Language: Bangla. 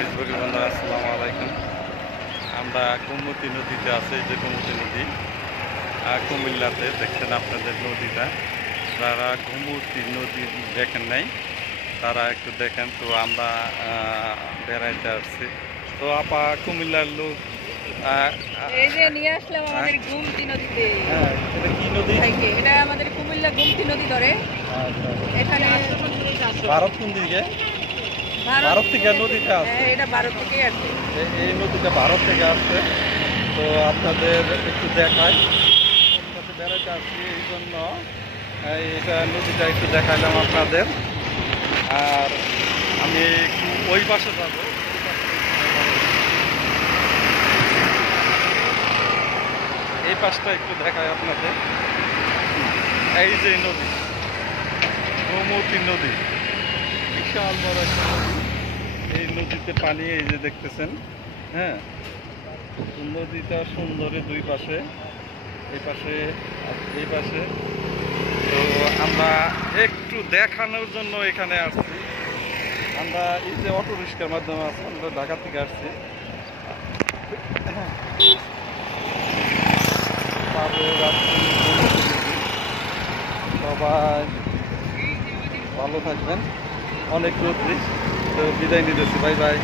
ফেসবুকের বন্ধুরা আসসালামু আলাইকুম। আমরা গোমতী নদীতে আছি, যে গোমতী নদী কুমিল্লাতে দেখছেন আপনাদের নদীটা। যারা গোমতী নদী দেখেন নাই তারা একটু দেখেন। তো আমরা বেড়াইতে আসছি। তো আপা কুমিল্লার লোক এই যে নিয়ে আসলাম আমাদের গোমতী নদীতে। হ্যাঁ, এটা কি নদী? এটা আমাদের কুমিল্লা গোমতী নদী ধরে। এখানে ভারত কোন দিকে? ভারত থেকে নদীটা আসছে। হ্যাঁ, এটা ভারত থেকেই আসছে। এই নদীটা ভারত থেকে আসছে। তো আপনাদের একটু দেখাই, বেড়াতে আসছি এই জন্য এটা নদীটা একটু দেখাইলাম আপনাদের। আর আমি একটু ওই পাশে যাব, এই পাশটা একটু দেখাই আপনাদের। এই যে নদী, গোমতী নদী, বিশাল বড় একটা নদী। এই নদীতে পানি এই যে দেখতেছেন। হ্যাঁ, নদীটা সুন্দরী দুই পাশে, এই পাশে এই পাশে। তো আমরা একটু দেখানোর জন্য এখানে আসছি। আমরা এই যে অটো রিক্সার মাধ্যমে আসছি, আমরা ঢাকা থেকে আসছি। সবাই ভালো থাকবেন, অনেক রোদ্রি। তো বিদায় নিতেছি, বাই বাই।